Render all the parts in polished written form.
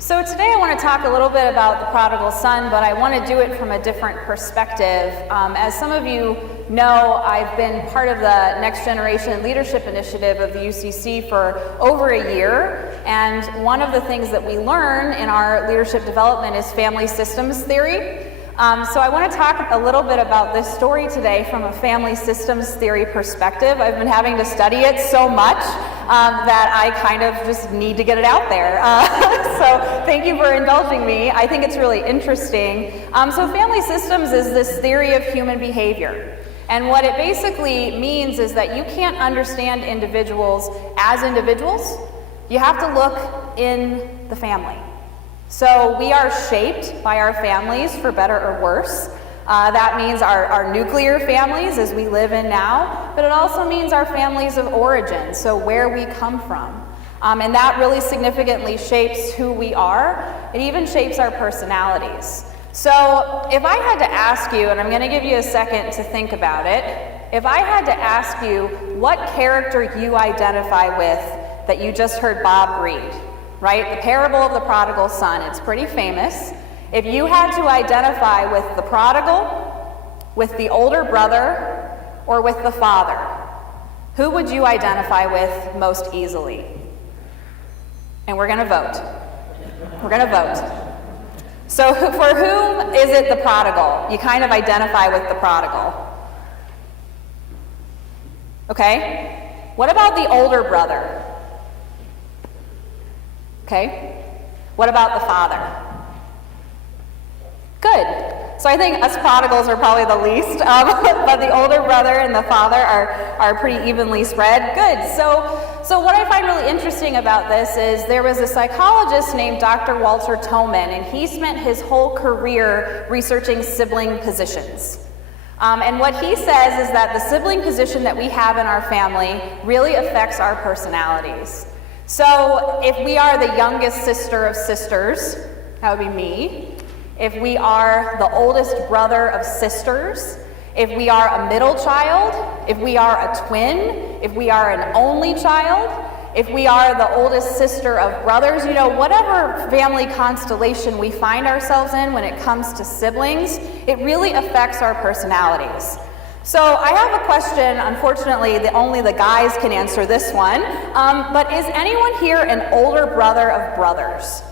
So today I want to talk a little bit about the prodigal son, but I want to do it from a different perspective. As some of you know, I've been part of the Next Generation Leadership Initiative of the UCC for over a year, and one of the things that we learn in our leadership development is family systems theory. So I want to talk a little bit about this story today from a family systems theory perspective. I've been having to study it so much that I kind of just need to get it out there. So thank you for indulging me. I think it's really interesting. So family systems is this theory of human behavior. And what it basically means is that you can't understand individuals as individuals. You have to look in the family. So we are shaped by our families, for better or worse. That means our nuclear families as we live in now, but it also means our families of origin, so where we come from. And that really significantly shapes who we are. It even shapes our personalities. So if I had to ask you, and I'm going to give you a second to think about it, if I had to ask you what character you identify with that you just heard Bob read, right? The parable of the prodigal son, it's pretty famous. If you had to identify with the prodigal, with the older brother, or with the father, who would you identify with most easily? And we're going to vote. We're going to vote. So for whom is it the prodigal? You kind of identify with the prodigal. Okay? What about the older brother? Okay? What about the father? Good. So I think us prodigals are probably the least, but the older brother and the father are pretty evenly spread. Good. So what I find really interesting about this is there was a psychologist named Dr. Walter Toman, and he spent his whole career researching sibling positions. And what he says is that the sibling position that we have in our family really affects our personalities. So if we are the youngest sister of sisters, that would be me. If we are the oldest brother of sisters, if we are a middle child, if we are a twin, if we are an only child, if we are the oldest sister of brothers, you know, whatever family constellation we find ourselves in when it comes to siblings, it really affects our personalities. So I have a question. Unfortunately, only the guys can answer this one. But is anyone here an older brother of brothers?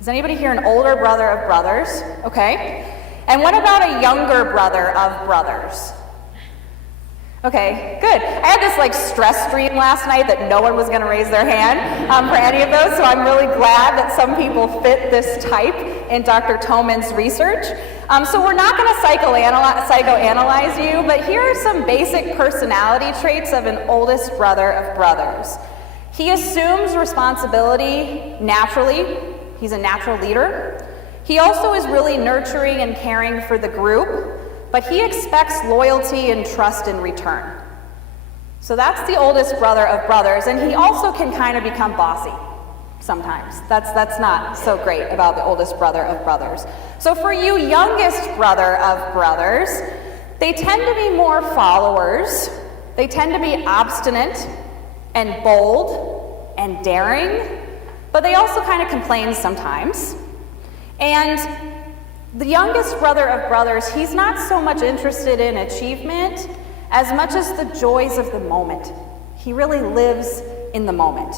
Is anybody here an older brother of brothers? Okay. And what about a younger brother of brothers? Okay, good. I had this stress dream last night that no one was going to raise their hand for any of those, so I'm really glad that some people fit this type in Dr. Toman's research. So we're not going to psychoanalyze you, but here are some basic personality traits of an oldest brother of brothers. He assumes responsibility naturally. He's a natural leader. He also is really nurturing and caring for the group, but he expects loyalty and trust in return. So that's the oldest brother of brothers, and he also can kind of become bossy sometimes. That's not so great about the oldest brother of brothers. So for you youngest brother of brothers, they tend to be more followers. They tend to be obstinate and bold and daring, but they also kind of complain sometimes. And the youngest brother of brothers, he's not so much interested in achievement as much as the joys of the moment. He really lives in the moment.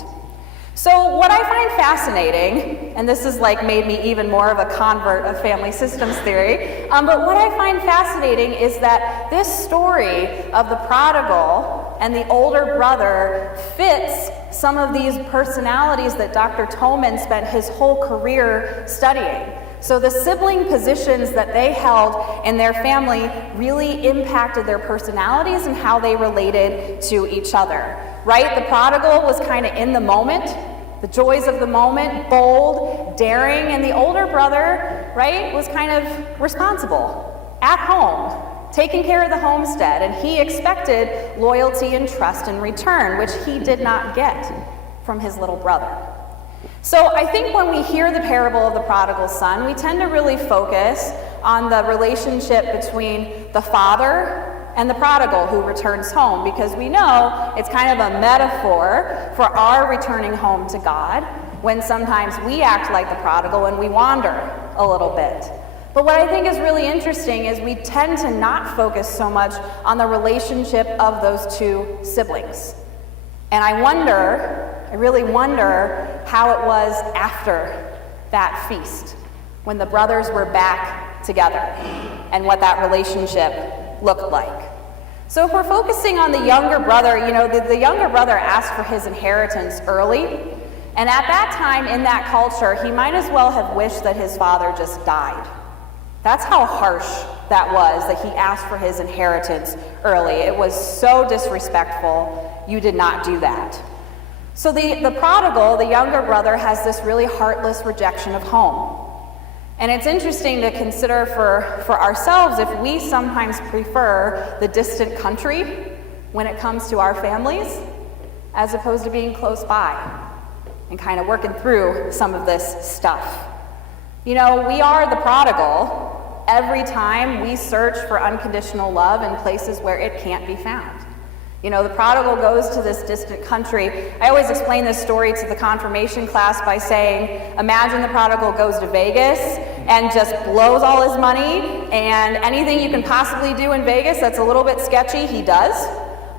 So what I find fascinating, and this has made me even more of a convert of family systems theory, but what I find fascinating is that this story of the prodigal and the older brother fits some of these personalities that Dr. Toman spent his whole career studying. So the sibling positions that they held in their family really impacted their personalities and how they related to each other, right? The prodigal was kind of in the moment, the joys of the moment, bold, daring, and the older brother, right, was kind of responsible, at home, taking care of the homestead, and he expected loyalty and trust in return, which he did not get from his little brother. So I think when we hear the parable of the prodigal son, we tend to really focus on the relationship between the father and the prodigal who returns home, because we know it's kind of a metaphor for our returning home to God when sometimes we act like the prodigal and we wander a little bit. But what I think is really interesting is we tend to not focus so much on the relationship of those two siblings. And I really wonder how it was after that feast, when the brothers were back together, and what that relationship looked like. So if we're focusing on the younger brother, the younger brother asked for his inheritance early, and at that time in that culture, he might as well have wished that his father just died. That's how harsh that was, that he asked for his inheritance early. It was so disrespectful. You did not do that. So the prodigal, the younger brother, has this really heartless rejection of home. And it's interesting to consider for ourselves if we sometimes prefer the distant country when it comes to our families, as opposed to being close by and kind of working through some of this stuff. We are the prodigal every time we search for unconditional love in places where it can't be found. The prodigal goes to this distant country. I always explain this story to the confirmation class by saying, imagine the prodigal goes to Vegas and just blows all his money, and anything you can possibly do in Vegas that's a little bit sketchy, he does.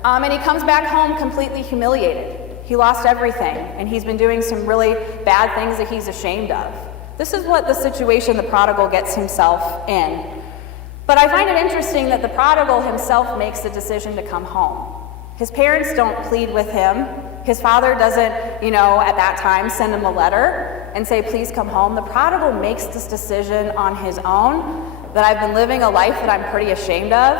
And he comes back home completely humiliated. He lost everything, and he's been doing some really bad things that he's ashamed of. This is what the situation the prodigal gets himself in. But I find it interesting that the prodigal himself makes the decision to come home. His parents don't plead with him. His father doesn't, at that time send him a letter and say, please come home. The prodigal makes this decision on his own, that I've been living a life that I'm pretty ashamed of.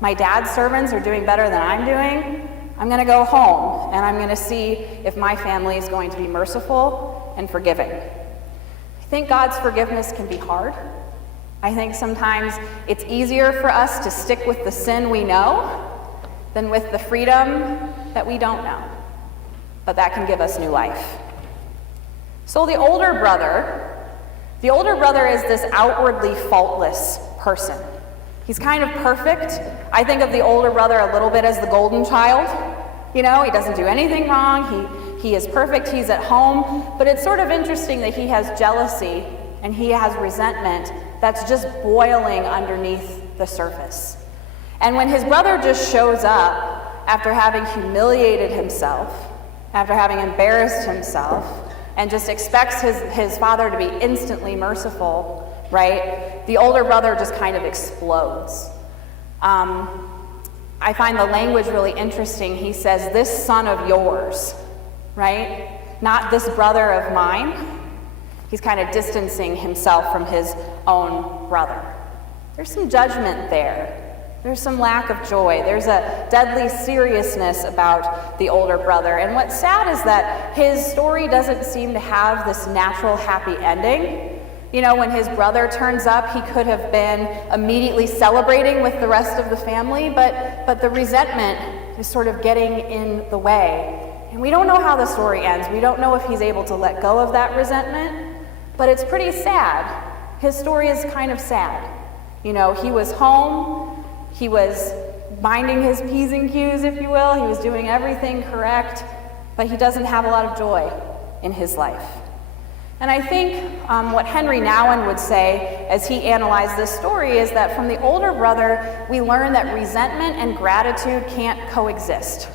My dad's servants are doing better than I'm doing. I'm going to go home, and I'm going to see if my family is going to be merciful and forgiving. I think God's forgiveness can be hard. I think sometimes it's easier for us to stick with the sin we know than with the freedom that we don't know. But that can give us new life. So the older brother is this outwardly faultless person. He's kind of perfect. I think of the older brother a little bit as the golden child. He doesn't do anything wrong. He is perfect. He's at home. But it's sort of interesting that he has jealousy and he has resentment that's just boiling underneath the surface. And when his brother just shows up after having humiliated himself, after having embarrassed himself, and just expects his father to be instantly merciful, right? The older brother just kind of explodes. I find the language really interesting. He says, this son of yours, right? Not this brother of mine. He's kind of distancing himself from his own brother. There's some judgment there. There's some lack of joy. There's a deadly seriousness about the older brother. And what's sad is that his story doesn't seem to have this natural happy ending. When his brother turns up, he could have been immediately celebrating with the rest of the family, but the resentment is sort of getting in the way. And we don't know how the story ends. We don't know if he's able to let go of that resentment, but it's pretty sad. His story is kind of sad. He was home. He was minding his P's and Q's, if you will. He was doing everything correct, but he doesn't have a lot of joy in his life. And I think what Henry Nouwen would say as he analyzed this story is that from the older brother, we learn that resentment and gratitude can't coexist.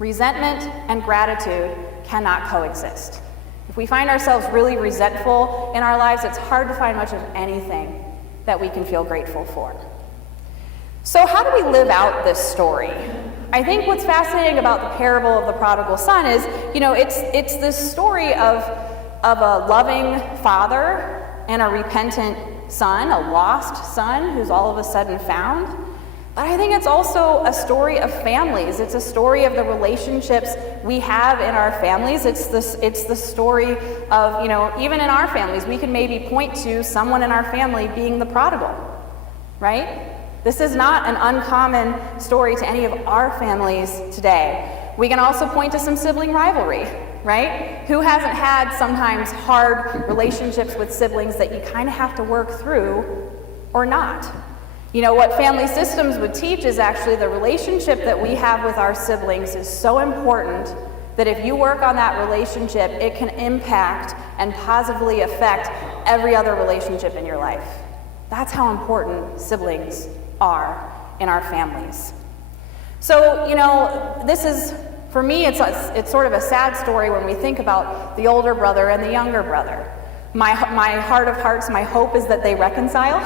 Resentment and gratitude cannot coexist. If we find ourselves really resentful in our lives, it's hard to find much of anything that we can feel grateful for. So how do we live out this story? I think what's fascinating about the parable of the prodigal son is, it's this story of a loving father and a repentant son, a lost son who's all of a sudden found. But I think it's also a story of families. It's a story of the relationships we have in our families. It's the story of, even in our families, we can maybe point to someone in our family being the prodigal, right? This is not an uncommon story to any of our families today. We can also point to some sibling rivalry, right? Who hasn't had sometimes hard relationships with siblings that you kind of have to work through or not? What family systems would teach is actually the relationship that we have with our siblings is so important that if you work on that relationship, it can impact and positively affect every other relationship in your life. That's how important siblings are in our families. So, this is, for me, it's sort of a sad story when we think about the older brother and the younger brother. My heart of hearts, my hope is that they reconcile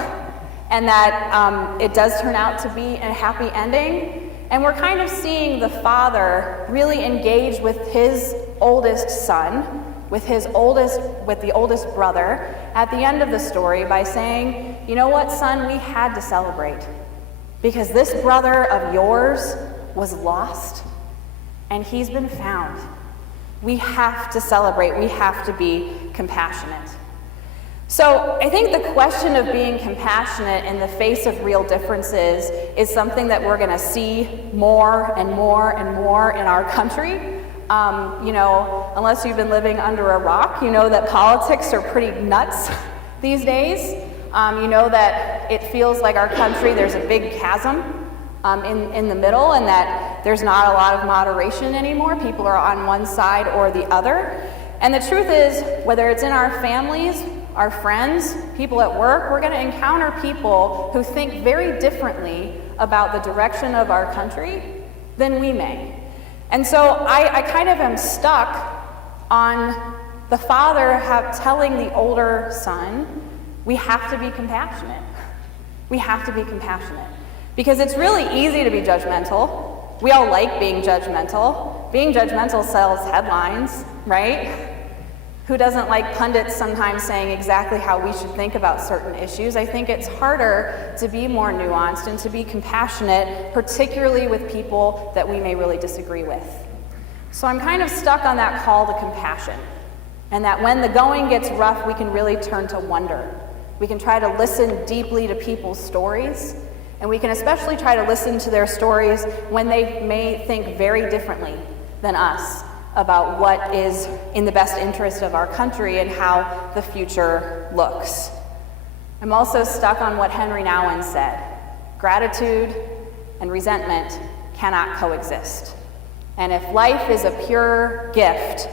and that it does turn out to be a happy ending. And we're kind of seeing the father really engage with his oldest son, with the oldest brother at the end of the story by saying, you know what, son, we had to celebrate because this brother of yours was lost and he's been found. We have to celebrate. We have to be compassionate. So I think the question of being compassionate in the face of real differences is something that we're going to see more and more and more in our country. Unless you've been living under a rock, you know that politics are pretty nuts these days. You know that it feels like our country, there's a big chasm in the middle, and that there's not a lot of moderation anymore. People are on one side or the other. And the truth is, whether it's in our families, our friends, people at work, we're going to encounter people who think very differently about the direction of our country than we may. And so I kind of am stuck on the father telling the older son, we have to be compassionate. We have to be compassionate. Because it's really easy to be judgmental. We all like being judgmental. Being judgmental sells headlines, right? Who doesn't like pundits sometimes saying exactly how we should think about certain issues? I think it's harder to be more nuanced and to be compassionate, particularly with people that we may really disagree with. So I'm kind of stuck on that call to compassion, and that when the going gets rough, we can really turn to wonder. We can try to listen deeply to people's stories, and we can especially try to listen to their stories when they may think very differently than us about what is in the best interest of our country and how the future looks. I'm also stuck on what Henry Nouwen said. Gratitude and resentment cannot coexist. And if life is a pure gift,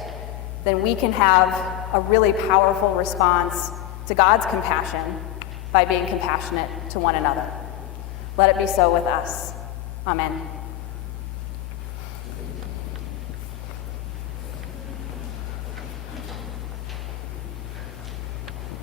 then we can have a really powerful response to God's compassion by being compassionate to one another. Let it be so with us. Amen.